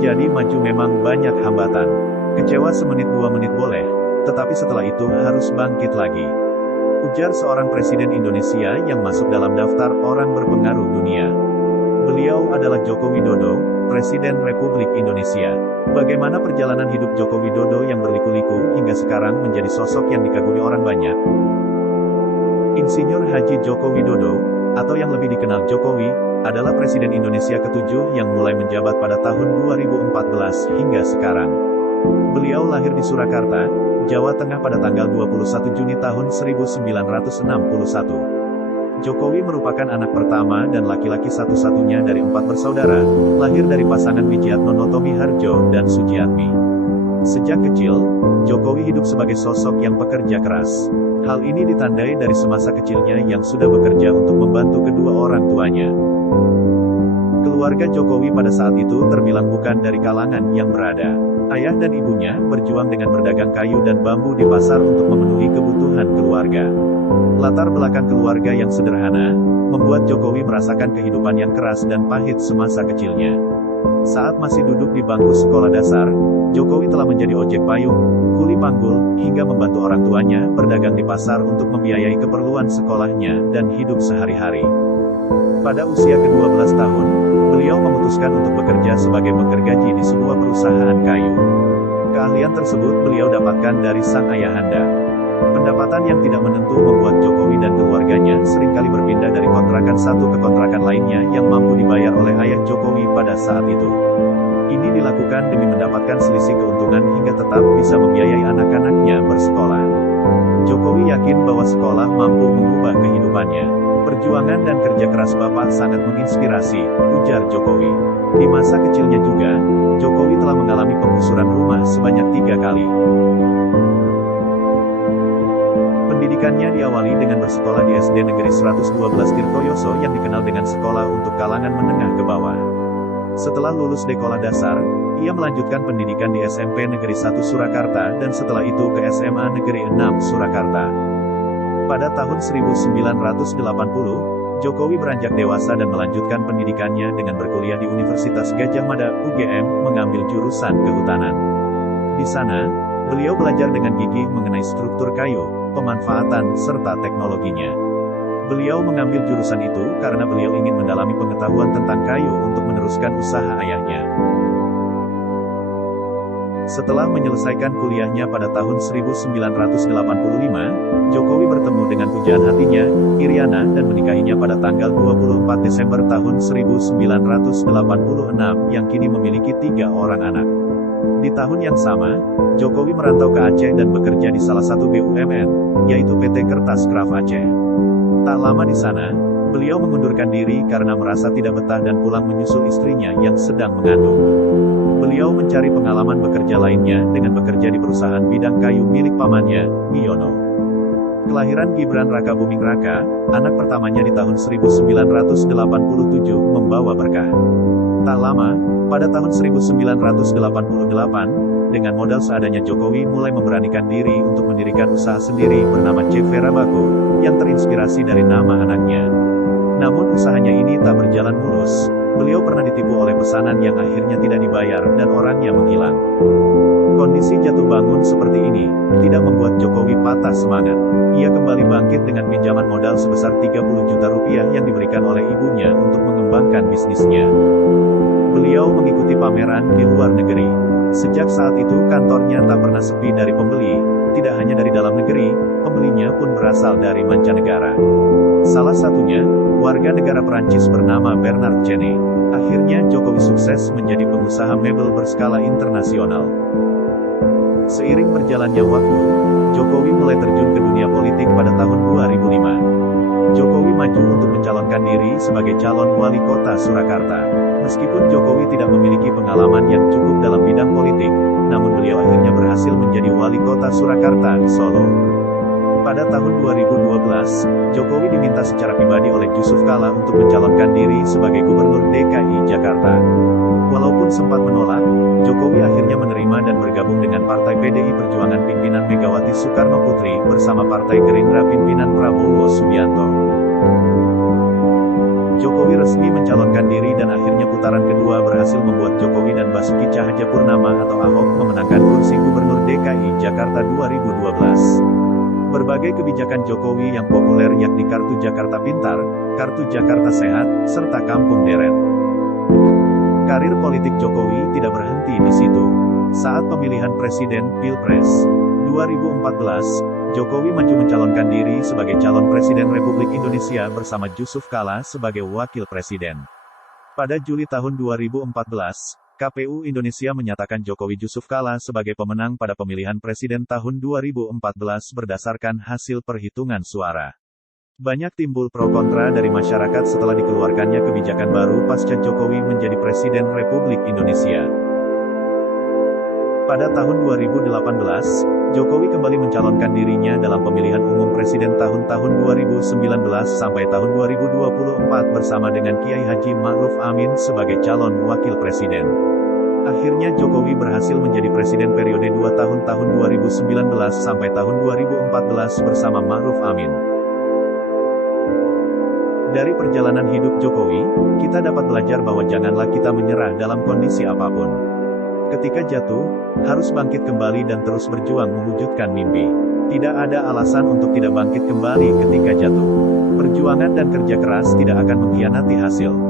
Jadi maju memang banyak hambatan. Kecewa semenit 2 menit boleh, tetapi setelah itu harus bangkit lagi. Ujar seorang presiden Indonesia yang masuk dalam daftar orang berpengaruh dunia. Beliau adalah Joko Widodo, Presiden Republik Indonesia. Bagaimana perjalanan hidup Joko Widodo yang berliku-liku hingga sekarang menjadi sosok yang dikagumi orang banyak? Insinyur Haji Joko Widodo, atau yang lebih dikenal Jokowi, adalah Presiden Indonesia ke-7 yang mulai menjabat pada tahun 2014 hingga sekarang. Beliau lahir di Surakarta, Jawa Tengah pada tanggal 21 Juni tahun 1961. Jokowi merupakan anak pertama dan laki-laki satu-satunya dari 4 bersaudara, lahir dari pasangan Wijiatno Notomiharjo dan Sujiatmi. Sejak kecil, Jokowi hidup sebagai sosok yang pekerja keras. Hal ini ditandai dari semasa kecilnya yang sudah bekerja untuk membantu kedua orang tuanya. Keluarga Jokowi pada saat itu terbilang bukan dari kalangan yang berada. Ayah dan ibunya berjuang dengan berdagang kayu dan bambu di pasar untuk memenuhi kebutuhan keluarga. Latar belakang keluarga yang sederhana, membuat Jokowi merasakan kehidupan yang keras dan pahit semasa kecilnya. Saat masih duduk di bangku sekolah dasar, Jokowi telah menjadi ojek payung, kuli panggul, hingga membantu orang tuanya berdagang di pasar untuk membiayai keperluan sekolahnya dan hidup sehari-hari. Pada usia ke-12 tahun, beliau memutuskan untuk bekerja sebagai penggergaji di sebuah perusahaan kayu. Keahlian tersebut beliau dapatkan dari sang ayahanda. Pendapatan yang tidak menentu membuat Jokowi dan keluarganya seringkali berpindah dari kontrakan satu ke kontrakan lainnya yang mampu dibayar oleh ayah Jokowi pada saat itu. Ini dilakukan demi mendapatkan selisih keuntungan hingga tetap bisa membiayai anak-anaknya bersekolah. Jokowi yakin bahwa sekolah mampu mengubah kehidupannya. Perjuangan dan kerja keras Bapak sangat menginspirasi, ujar Jokowi. Di masa kecilnya juga, Jokowi telah mengalami penggusuran rumah sebanyak 3 kali. Pendidikannya diawali dengan bersekolah di SD Negeri 112 Tirtoyoso yang dikenal dengan sekolah untuk kalangan menengah ke bawah. Setelah lulus sekolah dasar, ia melanjutkan pendidikan di SMP Negeri 1 Surakarta dan setelah itu ke SMA Negeri 6 Surakarta. Pada tahun 1980, Jokowi beranjak dewasa dan melanjutkan pendidikannya dengan berkuliah di Universitas Gadjah Mada, UGM, mengambil jurusan kehutanan. Di sana, beliau belajar dengan gigih mengenai struktur kayu, pemanfaatan, serta teknologinya. Beliau mengambil jurusan itu karena beliau ingin mendalami pengetahuan tentang kayu untuk meneruskan usaha ayahnya. Setelah menyelesaikan kuliahnya pada tahun 1985, Jokowi bertemu dengan pujaan hatinya, Iriana, dan menikahinya pada tanggal 24 Desember tahun 1986 yang kini memiliki 3 orang anak. Di tahun yang sama, Jokowi merantau ke Aceh dan bekerja di salah satu BUMN, yaitu PT Kertas Kraft Aceh. Tak lama di sana, beliau mengundurkan diri karena merasa tidak betah dan pulang menyusul istrinya yang sedang mengandung. Beliau mencari pengalaman bekerja lainnya dengan bekerja di perusahaan bidang kayu milik pamannya, Miono. Kelahiran Gibran Raka Buming Raka, anak pertamanya di tahun 1987, membawa berkah. Tak lama, pada tahun 1988, dengan modal seadanya Jokowi mulai memberanikan diri untuk mendirikan usaha sendiri bernama Cevera Baku, yang terinspirasi dari nama anaknya. Namun usahanya ini tak berjalan mulus. Beliau pernah ditipu oleh pesanan yang akhirnya tidak dibayar dan orangnya menghilang. Kondisi jatuh bangun seperti ini tidak membuat Jokowi patah semangat. Ia kembali bangkit dengan pinjaman modal sebesar 30 juta rupiah yang diberikan oleh ibunya untuk mengembangkan bisnisnya. Beliau mengikuti pameran di luar negeri. Sejak saat itu kantornya tak pernah sepi dari pembeli. Tidak hanya dari dalam negeri, pembelinya pun berasal dari mancanegara. Salah satunya, warga negara Perancis bernama Bernard Chene. Akhirnya Jokowi sukses menjadi pengusaha mebel berskala internasional. Seiring berjalannya waktu, Jokowi mulai terjun ke dunia politik pada tahun 2005. Jokowi maju untuk mencalonkan diri sebagai calon wali kota Surakarta. Meskipun Jokowi tidak memiliki pengalaman yang cukup dalam bidang politik, namun beliau akhirnya berhasil menjadi wali kota Surakarta, Solo. Pada tahun 2012, Jokowi diminta secara pribadi oleh Yusuf Kala untuk mencalonkan diri sebagai Gubernur DKI Jakarta. Walaupun sempat menolak, Jokowi akhirnya menerima dan bergabung dengan Partai PDI Perjuangan pimpinan Megawati Soekarno Putri bersama Partai Gerindra pimpinan Prabowo Subianto. Jokowi resmi mencalonkan diri dan akhirnya putaran kedua berhasil membuat Jokowi dan Basuki Cahayapurnama atau Ahok memenangkan kursi Gubernur DKI Jakarta 2012. Berbagai kebijakan Jokowi yang populer yakni Kartu Jakarta Pintar, Kartu Jakarta Sehat, serta Kampung Deret. Karir politik Jokowi tidak berhenti di situ. Saat pemilihan Presiden Pilpres 2014, Jokowi maju mencalonkan diri sebagai calon Presiden Republik Indonesia bersama Jusuf Kalla sebagai Wakil Presiden. Pada Juli tahun 2014, KPU Indonesia menyatakan Jokowi Jusuf Kalla sebagai pemenang pada pemilihan presiden tahun 2014 berdasarkan hasil perhitungan suara. Banyak timbul pro kontra dari masyarakat setelah dikeluarkannya kebijakan baru pasca Jokowi menjadi Presiden Republik Indonesia. Pada tahun 2018, Jokowi kembali mencalonkan dirinya dalam pemilihan umum presiden tahun-tahun 2019 sampai tahun 2024 bersama dengan Kiai Haji Ma'ruf Amin sebagai calon wakil presiden. Akhirnya Jokowi berhasil menjadi presiden periode 2 tahun 2019 sampai tahun 2014 bersama Ma'ruf Amin. Dari perjalanan hidup Jokowi, kita dapat belajar bahwa janganlah kita menyerah dalam kondisi apapun. Ketika jatuh, harus bangkit kembali dan terus berjuang mewujudkan mimpi. Tidak ada alasan untuk tidak bangkit kembali ketika jatuh. Perjuangan dan kerja keras tidak akan mengkhianati hasil.